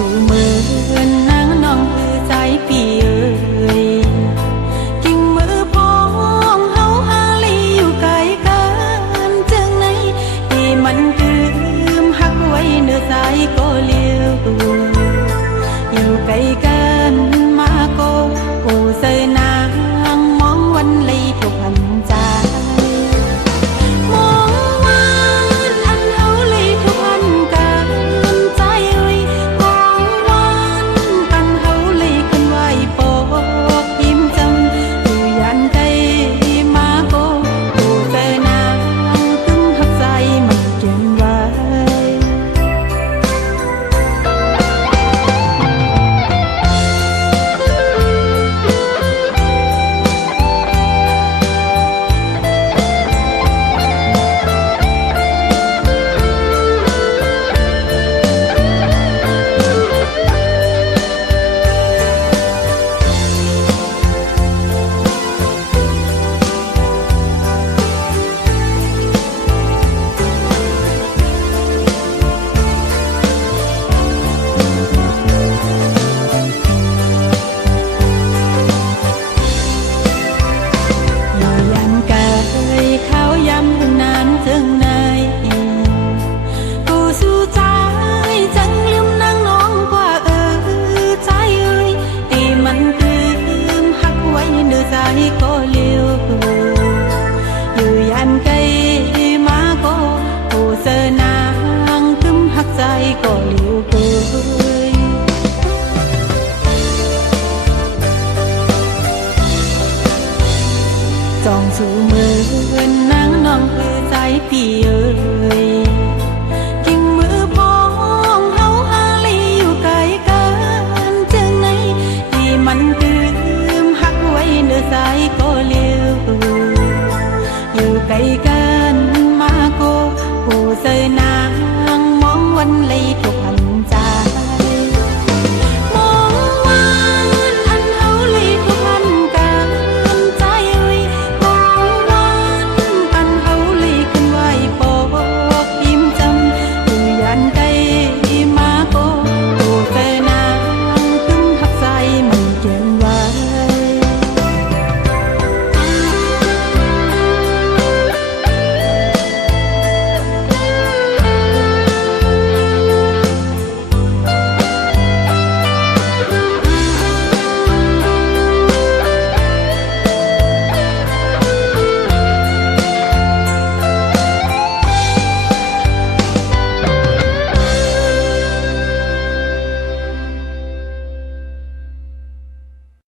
สู่เมืองนางน้องคือใจพี่เอ๋ยกิ่งมือพองเฮาหาลีอยู่ไกลกันจังไหนที่มันลืมหักไว้เนื้อใจก็เลี้ยวอยู่ไกลกันมาก็โอ้เสยนางมองวันลีทุกพันใจก็เลี้ยวอยู่ยันไกลมาก็ผู้เสนางคึมหักใจก็เลี้ยวเกยจองสู่เมืองนางน้องคือใจพี่เอ๋ยกิ่งมือพองเฮาหาลีอยู่ไกลกันจังไหนที่มันลืมหักไว้เนื้อใจก็เลี้ยวอยู่ไกลกันมาก็ผู้เสยนางมองวันลีทุกพันใจมองวันอันเฮาลีทุกพันกันใจมองวันอันเฮาลีขึ้นไว้ปกยิ้มจำอยู่ยันไกลมาก็ผู้เสยนางคึมหักใจมันเกิน